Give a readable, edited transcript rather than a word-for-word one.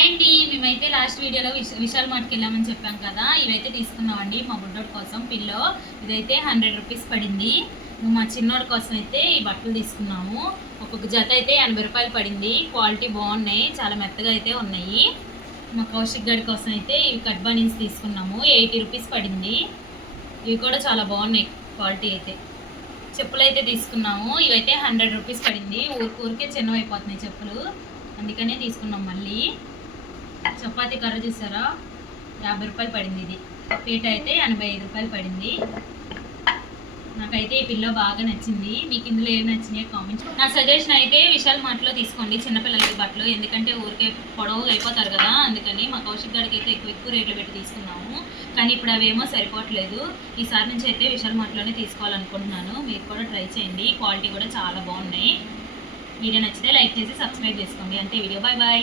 Hi అండి, మేమైతే last వీడియోలో విశాల్ మార్ట్కి వెళ్ళామని చెప్పాం కదా. ఇవైతే తీసుకున్నామండి మా బుడ్డోడి కోసం పిల్లో. ఇదైతే 100 రూపీస్ పడింది. మా చిన్నోడి కోసం అయితే ఈ బట్టలు తీసుకున్నాము. ఒక్కొక్క జత అయితే 80 రూపాయలు పడింది. క్వాలిటీ బాగున్నాయి, చాలా మెత్తగా అయితే ఉన్నాయి. మా కౌశిక్ గడి కోసం అయితే ఇవి కట్ బనీన్స్ తీసుకున్నాము. 80 రూపీస్ పడింది. ఇవి కూడా చాలా బాగున్నాయి క్వాలిటీ అయితే. చెప్పులు అయితే తీసుకున్నాము. ఇవైతే 100 రూపీస్ పడింది. ఊరికే చిన్నవైపోతున్నాయి చెప్పులు, అందుకనే తీసుకున్నాం. మళ్ళీ చపాతీ కర్ర చూసారా, 50 రూపాయలు పడింది. ఇది పీట అయితే 85 రూపాయలు పడింది. నాకైతే ఈ పిల్లో బాగా నచ్చింది. మీకు ఇందులో ఏం నచ్చినాయో కామెంట్. నా సజెషన్ అయితే విశాల్ మార్ట్లో తీసుకోండి చిన్నపిల్లలకి బట్టలు, ఎందుకంటే ఊరికే పొడవుగా అయిపోతారు కదా. అందుకని మా కౌశిక్ గారికి అయితే ఎక్కువ రేట్లు పెట్టి తీసుకున్నాము. కానీ ఇప్పుడు అవేమో సరిపోవట్లేదు. ఈసారి నుంచి అయితే విశాల్ మార్ట్లోనే తీసుకోవాలనుకుంటున్నాను. మీరు కూడా ట్రై చేయండి, క్వాలిటీ కూడా చాలా బాగున్నాయి. వీడియో నచ్చితే లైక్ చేసి సబ్స్క్రైబ్ చేసుకోండి. అంతే వీడియో. Bye bye.